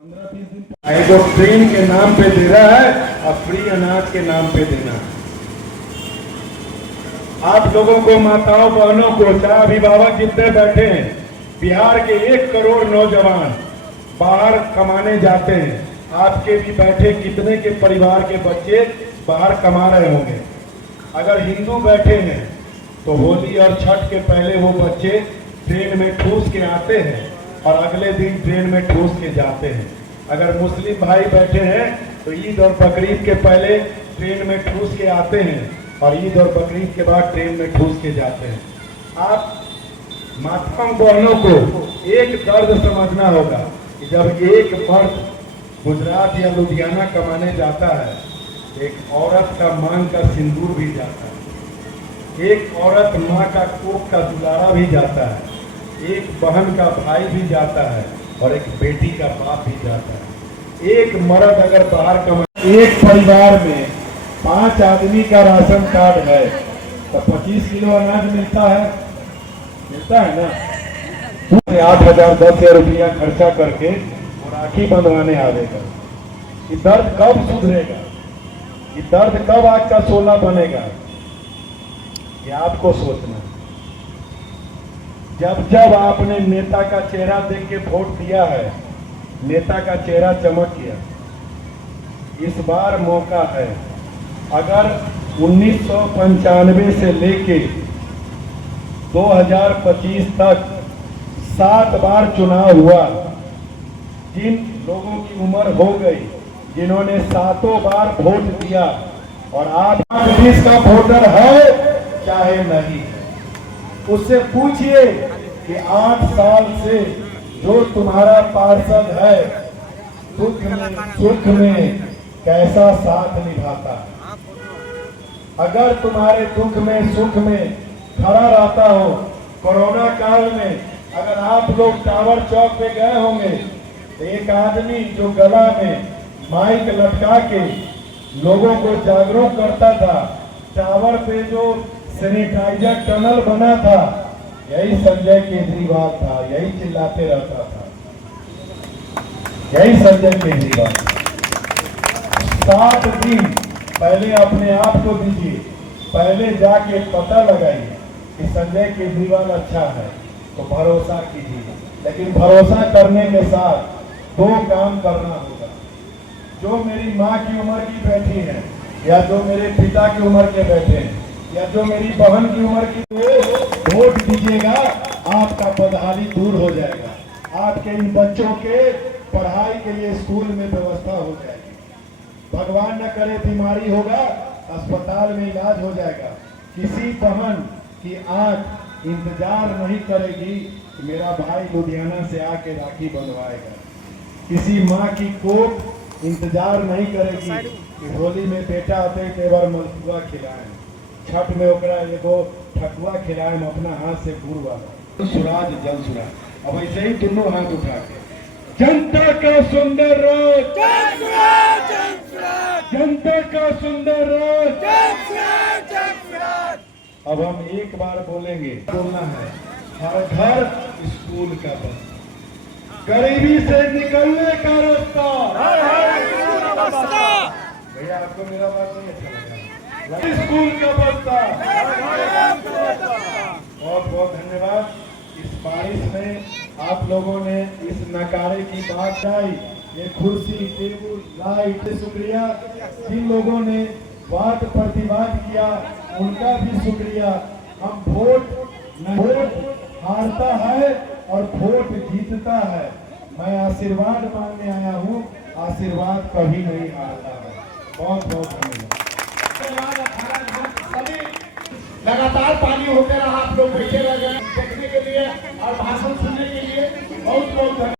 15-20 दिन जो ट्रेन के नाम पे दे रहा है और फ्री अनाज के नाम पे देना है। आप लोगों को, माताओं बहनों को, चाहे अभिभावक जितने बैठे हैं, बिहार के 1 करोड़ नौजवान बाहर कमाने जाते हैं। आपके भी बैठे कितने के परिवार के बच्चे बाहर कमा रहे होंगे। अगर हिंदू बैठे हैं तो होली और छठ के पहले वो बच्चे ट्रेन में ठूस के आते हैं और अगले दिन ट्रेन में ठूस के जाते हैं। अगर मुस्लिम भाई बैठे हैं तो ईद और बकरीद के पहले ट्रेन में ठूस के आते हैं और ईद और बकरीद के बाद ट्रेन में ठूस के जाते हैं। आप माताओं बहनों को एक दर्द समझना होगा कि जब एक मर्द गुजरात या लुधियाना कमाने जाता है, एक औरत का मांग का सिंदूर भी जाता है, एक औरत माँ का कोख का दुलारा भी जाता है, एक बहन का भाई भी जाता है और एक बेटी का बाप भी जाता है। एक मर्द अगर बाहर कमा, एक परिवार में 5 आदमी का राशन कार्ड है तो 25 किलो अनाज मिलता है ना। 8,000 10,000 रुपया खर्चा करके वो राखी बंधवाने आवेगा। ये दर्द कब सुधरेगा? ये दर्द कब आज का 16 बनेगा? ये आपको सोचना है। जब आपने नेता का चेहरा देख के वोट दिया है, नेता का चेहरा चमक गया। इस बार मौका है। अगर 1995 से लेके 2025 तक 7 बार चुनाव हुआ, जिन लोगों की उम्र हो गई, जिन्होंने 7 बार वोट दिया और आप 20 का वोटर है चाहे नहीं, उससे पूछिए कि 8 साल से जो तुम्हारा पार्षद है दुख में सुख में कैसा साथ निभाता है। अगर तुम्हारे दुख में सुख में खड़ा रहता हो, कोरोना काल में अगर आप लोग टावर चौक पे गए होंगे तो एक आदमी जो गला में माइक लटका के लोगों को जागरूक करता था, टावर पे जो सैनिटाइजर टनल बना था, यही संजय केजरीवाल था। यही चिल्लाते रहता था, यही संजय केजरीवाल। 7 दिन पहले अपने आप को दीजिए, पहले जाके पता लगाइए कि संजय केजरीवाल अच्छा है तो भरोसा कीजिए। लेकिन भरोसा करने के साथ 2 काम करना होगा। जो मेरी माँ की उम्र की बैठी है या जो मेरे पिता की उम्र के बैठे हैं या जो मेरी बहन की उम्र की, वोट दीजिएगा, आपका बदहाली दूर हो जाएगा। आपके इन बच्चों के पढ़ाई के लिए स्कूल में व्यवस्था हो जाएगी। भगवान न करे बीमारी होगा, अस्पताल में इलाज हो जाएगा। किसी बहन की आंख इंतजार नहीं करेगी कि मेरा भाई लुधियाना से आके राखी बंधवाएगा। किसी माँ की कोख इंतजार नहीं करेगी कि होली में बेटा आते तेवर मलपुआ खिलाएं, छठ में ओकरा एगो ठकुआ खिलाएं अपना हाथ से गुड़ वाला। सुराज जल सुराज। अब ऐसे ही दोनों हाथ उठा के जनता का सुंदर राज, जनता का सुंदर राज। अब हम एक बार बोलेंगे, बोलना है हर घर स्कूल का बस, गरीबी से निकलने का रास्ता। भैया आपको मेरा बात नहीं अच्छा लगा? स्कूल का बस्ता। बहुत बहुत धन्यवाद। इस बारिश में आप लोगों ने इस नकारे की बात आई, ये कुर्सी टेबल लाइट, शुक्रिया। जिन लोगों ने वाद प्रतिवाद किया उनका भी शुक्रिया। हम वोट हारता है और वोट जीतता है। मैं आशीर्वाद मांगने आया हूँ, आशीर्वाद कभी नहीं हारता है। बहुत बहुत धन्यवाद। लगातार पानी होते रहा, आप लोग बैठे रह गए देखने के लिए और भाषण सुनने के लिए। बहुत बहुत धन्यवाद।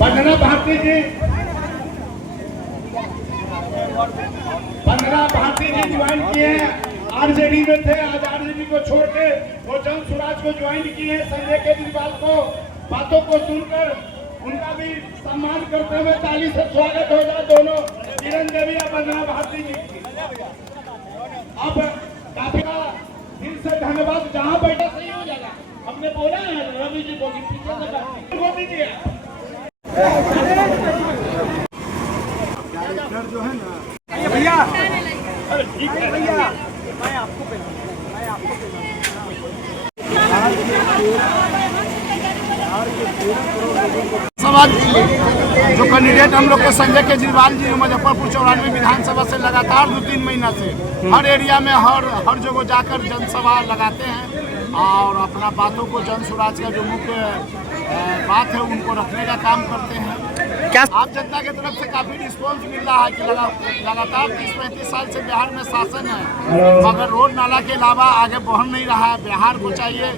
वंदना भारती जी, वंदना भारती जी ज्वाइन किए हैं, आरजेडी में थे, आज आरजेडी को छोड़ के वो जन स्वराज को ज्वाइन किए। संजय केजरीवाल को बातों को सुनकर उनका भी सम्मान करते हुए ताली से स्वागत हो जाए दोनों किरण देवी और वंदना भारती जी। अब काफी दिल से धन्यवाद। जहाँ बैठे सही हो जाएगा, हमने बोला है रवि जी को पीछे से दीजिए। बाद जो कैंडिडेट हम लोग के संजय केजरीवाल जी मुजफ्फरपुर 94 विधानसभा से लगातार 2-3 महीना से हर एरिया में हर जगह जाकर जनसभा लगाते हैं और अपना बातों को जन स्वराज का जो मुख्य बात है उनको रखने का काम करते हैं। क्या आप जनता की तरफ से काफी रिस्पॉन्स मिल रहा है कि लगातार 30-35 साल से बिहार में शासन है मगर रोड नाला के अलावा आगे बढ़ नहीं रहा है। बिहार को चाहिए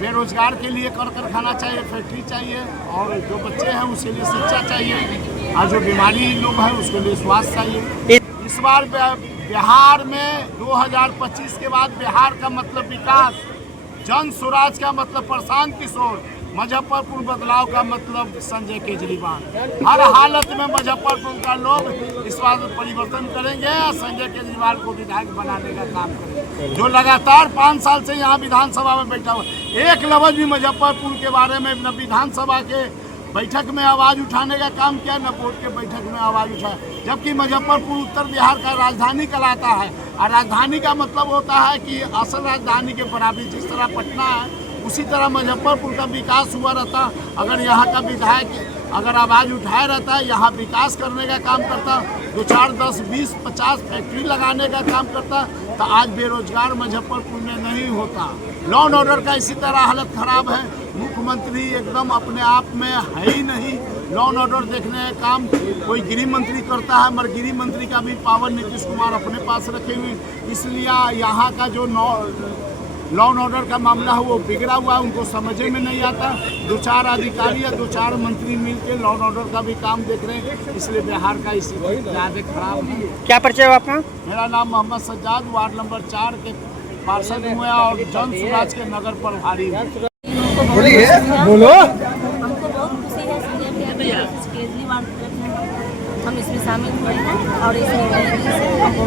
बेरोजगार के लिए कर खाना चाहिए, फैक्ट्री चाहिए और जो बच्चे हैं उसके लिए शिक्षा चाहिए और जो बीमारी लोग हैं उसके लिए स्वास्थ्य चाहिए। इस बार बिहार में 2025 के बाद बिहार का मतलब विकास, जन स्वराज का मतलब प्रशांत किशोर, मुजफ्फरपुर बदलाव का मतलब संजय केजरीवाल। हर हालत में मुजफ्फरपुर का लोग इस बार परिवर्तन करेंगे और संजय केजरीवाल को विधायक बनाने का काम करेंगे जो लगातार 5 साल से यहाँ विधानसभा में बैठा हुआ। एक लफ्ज भी मुजफ्फरपुर के बारे में न विधानसभा के बैठक में आवाज़ उठाने का काम किया न बोर्ड के बैठक में आवाज़ उठाया, जबकि मुजफ्फरपुर उत्तर बिहार का राजधानी कहलाता है और राजधानी का मतलब होता है कि असल राजधानी के बराबर जिस तरह पटना है उसी तरह मुजफ्फरपुर का विकास हुआ रहता। अगर यहाँ का विधायक अगर आवाज़ उठाया रहता है, यहाँ विकास करने का काम करता, 2, 4, 10, 20, 50 फैक्ट्री लगाने का काम करता तो आज बेरोजगार मुजफ्फरपुर में नहीं होता। लॉ एंड ऑर्डर का इसी तरह हालत खराब है। मुख्यमंत्री एकदम अपने आप में है ही नहीं। लॉ एंड ऑर्डर देखने का काम कोई गृह मंत्री करता है मगर गृह मंत्री का भी पावर नीतीश कुमार अपने पास रखे हुए, इसलिए यहाँ का जो लॉ एंड ऑर्डर का मामला है वो बिगड़ा हुआ है, उनको समझ में नहीं आता। 2-4 अधिकारी या 2-4 मंत्री मिलकर लॉ एंड ऑर्डर का भी काम देख रहे हैं, इसलिए बिहार का इसी ज़्यादा खराब है। क्या परिचय है आपका? मेरा नाम मोहम्मद सज्जाद, वार्ड नंबर 4 के पार्षद हुए और जन स्वराज के नगर प्रभारी। बोलो। हमको बहुत खुशी है केजरीवाल हम इसमें शामिल हुए हैं और इसमें आपको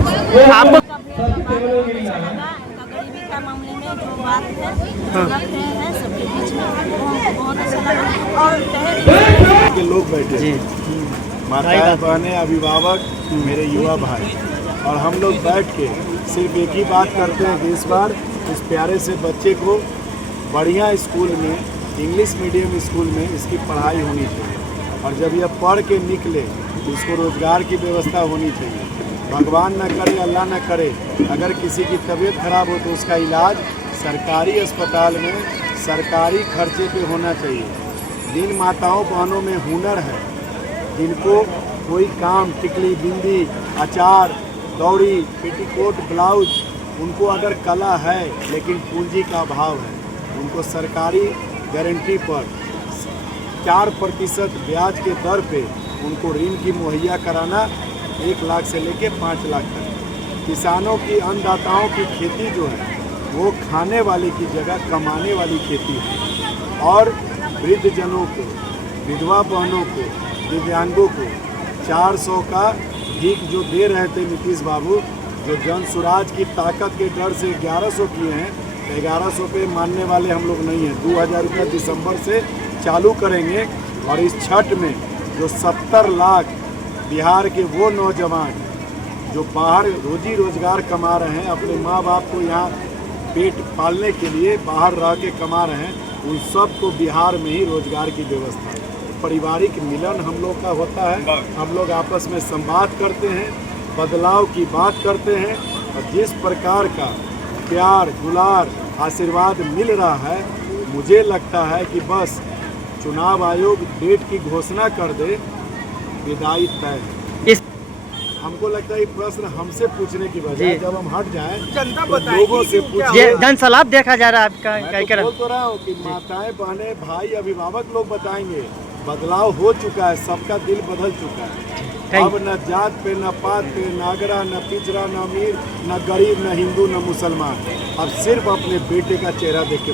गरीबी का मामले में जो बात है रख रहे हैं सबके बीच में हमको बहुत अच्छा लगा। और के लोग बैठे माताएं बहनें अभिभावक मेरे युवा भाई और हम लोग बैठ के सिर्फ एक ही बात करते हैं कि इस बार इस प्यारे से बच्चे को बढ़िया स्कूल में इंग्लिश मीडियम स्कूल में इसकी पढ़ाई होनी चाहिए और जब यह पढ़ के निकले तो इसको रोज़गार की व्यवस्था होनी चाहिए। भगवान न करे अल्लाह न करे अगर किसी की तबीयत खराब हो तो उसका इलाज सरकारी अस्पताल में सरकारी खर्चे पे होना चाहिए। जिन माताओं बहनों में हुनर है, जिनको कोई काम टिकली बिंदी अचार दौड़ी पेटीकोट ब्लाउज उनको अगर कला है लेकिन पूंजी का अभाव है, उनको सरकारी गारंटी पर 4% ब्याज के दर पे उनको ऋण की मुहैया कराना 1 लाख से लेके 5 लाख तक। किसानों की अन्नदाताओं की खेती जो है वो खाने वाले की जगह कमाने वाली खेती है और वृद्धजनों को, विधवा बहनों को, दिव्यांगों को 400 का भीख जो दे रहे थे नीतीश बाबू, जो जन स्वराज की ताकत के डर से 1100 किए हैं, 1100 पे मानने वाले हम लोग नहीं हैं। 2000 रुपये दिसंबर से चालू करेंगे और इस छठ में जो 70 लाख बिहार के वो नौजवान जो बाहर रोजी रोजगार कमा रहे हैं, अपने माँ बाप को यहाँ पेट पालने के लिए बाहर रह के कमा रहे हैं, उन सब को बिहार में ही रोजगार की व्यवस्था है। पारिवारिक मिलन हम लोग का होता है, हम लोग आपस में संवाद करते हैं, बदलाव की बात करते हैं और जिस प्रकार का प्यार दुलार आशीर्वाद मिल रहा है, मुझे लगता है कि बस चुनाव आयोग डेट की घोषणा कर दे, विदाई तय है। हमको लगता है ये प्रश्न हमसे पूछने की बजाय जब हम हट जाएं जनता तो लोगों से पूछे। जनसलाब देखा जा रहा है आपका, मैं बोल तो रहा हूँ कि माताएं बहनें भाई अभिभावक लोग बताएंगे बदलाव हो चुका है, सबका दिल बदल चुका है। अब न जात पे न पात पे नागरा न पिछड़ा न अमीर न गरीब न हिंदू न मुसलमान, अब सिर्फ अपने बेटे का चेहरा देख के